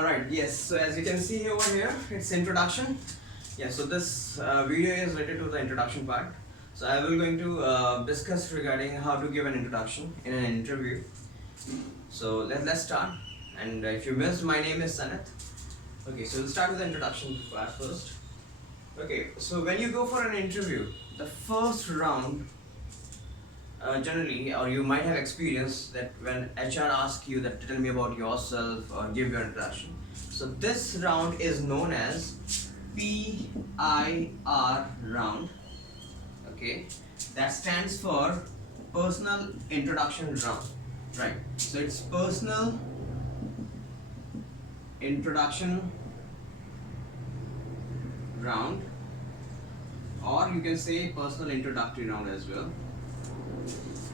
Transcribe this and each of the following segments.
Alright, yes, so as you can see over here, it's introduction. Yeah, so this video is related to the introduction part. So I will going to discuss regarding how to give an introduction in an interview. So let's start. And if you missed, my name is Sannit. Okay, so we'll start with the introduction part first. Okay, so when you go for an interview, the first round generally, or you might have experienced that when HR asks you that tell me about yourself or give your introduction. So this round is known as PIR round. Okay, that stands for personal introduction round. Right. So it's personal introduction round, or you can say personal introductory round as well.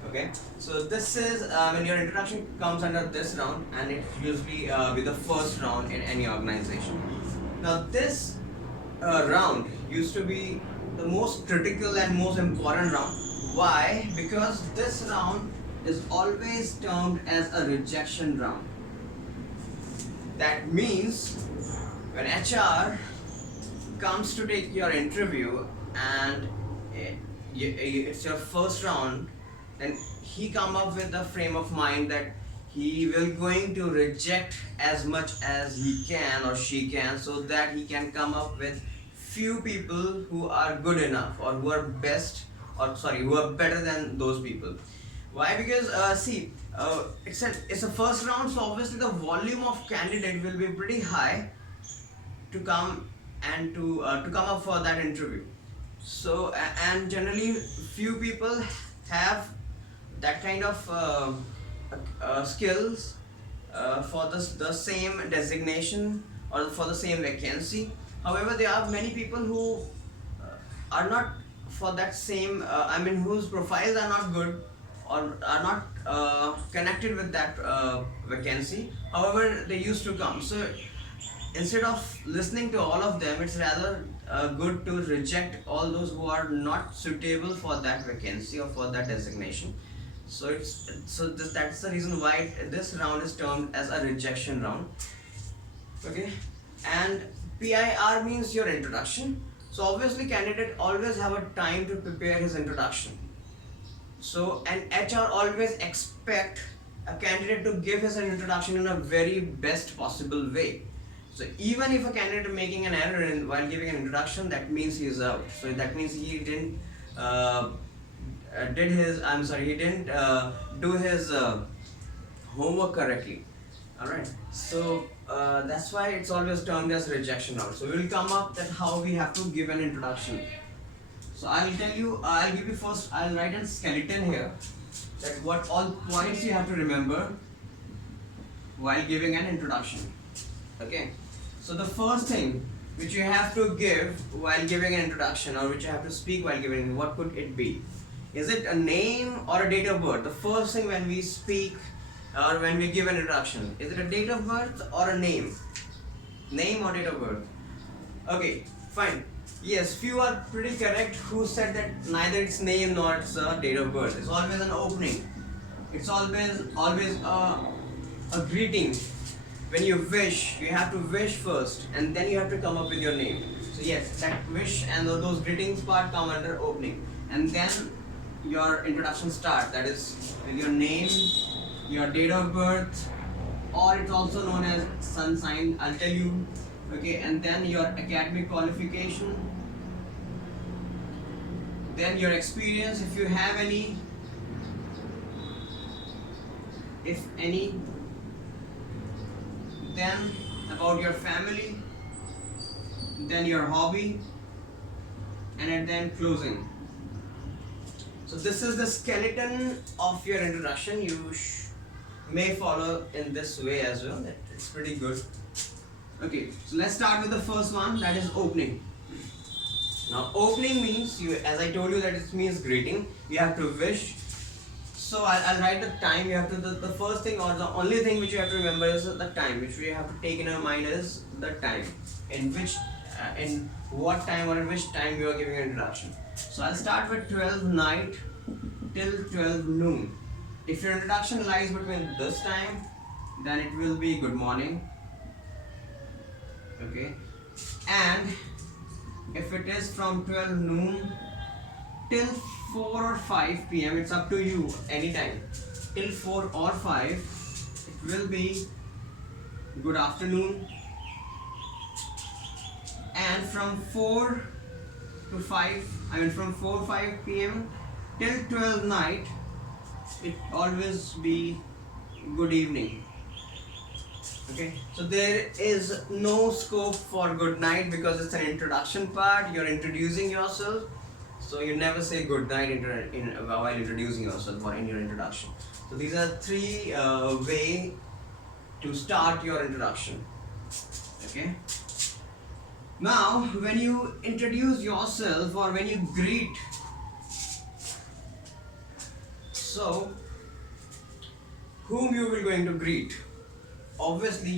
Okay, so this is when your introduction comes under this round, and it usually be the first round in any organization. Now this round used to be the most critical and most important round. Why? Because this round is always termed as a rejection round. That means when HR comes to take your interview and it's your first round, then he come up with the frame of mind that he will going to reject as much as he can or she can, so that he can come up with few people who are good enough or who are best, or sorry, who are better than those people. Why? Because it's a first round, so obviously the volume of candidate will be pretty high to come and to come up for that interview. So and generally few people have that kind of skills for the same designation or for the same vacancy. However, there are many people who are not for that same, whose profiles are not good or are not connected with that vacancy. However, they used to come. So instead of listening to all of them, it's rather good to reject all those who are not suitable for that vacancy or for that designation. So that's the reason why this round is termed as a rejection round. Okay, and PIR means your introduction. So obviously candidate always have a time to prepare his introduction. So an HR always expect a candidate to give his introduction in a very best possible way. So even if a candidate making an error while giving an introduction, that means he is out. So that means he didn't he didn't do his homework correctly. Alright, so that's why it's always termed as rejection round. So we will come up that how we have to give an introduction. So I'll give you first, I'll write a skeleton here, that what all points you have to remember while giving an introduction. Okay, so the first thing which you have to give while giving an introduction, or which you have to speak while giving, what could it be? Is it a name or a date of birth? The first thing when we speak or when we give an introduction, is it a date of birth or a name? Name or date of birth? Okay, fine. Yes, few are pretty correct who said that neither it's name nor it's a date of birth. It's always an opening. It's always a greeting. When you wish, you have to wish first and then you have to come up with your name. So yes, that wish and those greetings part come under opening, and then your introduction start, that is with your name, your date of birth, or it's also known as sun sign, I'll tell you. Okay, and then your academic qualification, then your experience if you have any, if any, then about your family, then your hobby, and then closing. So this is the skeleton of your introduction. You may follow in this way as well. It's pretty good. Okay, so let's start with the first one, that is opening. Now opening means, as I told you, that it means greeting. You have to wish. So I'll write the time. You have to the first thing or the only thing which you have to remember is the time, which we have to take in our mind is the time in which in what time or in which time you are giving an introduction. So I'll start with 12 night till 12 noon. If your introduction lies between this time, then it will be good morning. Okay, and if it is from 12 noon till 4 or 5 p.m., it's up to you anytime. Till 4 or 5, it will be good afternoon, and from 4 to 5, I mean from 4 5 p.m. till 12 night, it always be good evening. Okay, so there is no scope for good night because it's an introduction part. You're introducing yourself, so you never say good night while introducing yourself or in your introduction. So these are three way to start your introduction. Okay, now when you introduce yourself or when you greet, so whom you will going to greet? Obviously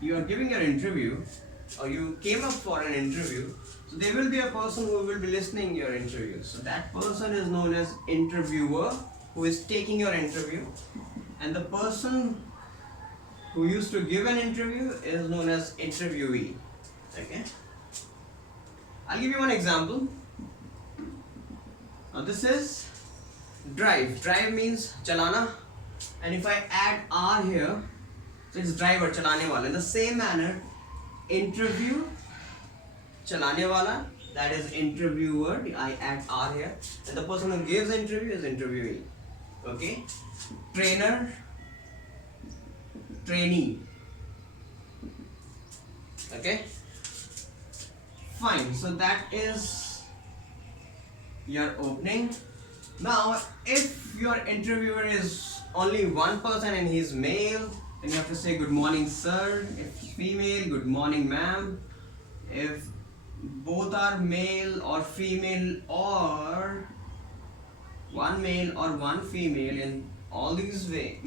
you are giving your interview, or you came up for an interview, so there will be a person who will be listening your interview. So that person is known as interviewer, who is taking your interview, and the person who used to give an interview is known as interviewee. Okay, I'll give you one example. Now this is drive means chalana, and if I add R here, so it's driver, chalane wala. In the same manner, interview, chalane wala, that is interviewer, I add R here, and the person who gives the interview is interviewee. Okay, trainer, trainee. Okay, fine. So that is your opening. Now if your interviewer is only one person and he's male, then you have to say good morning sir. If female, good morning ma'am. If both are male or female, or one male or one female, in all these way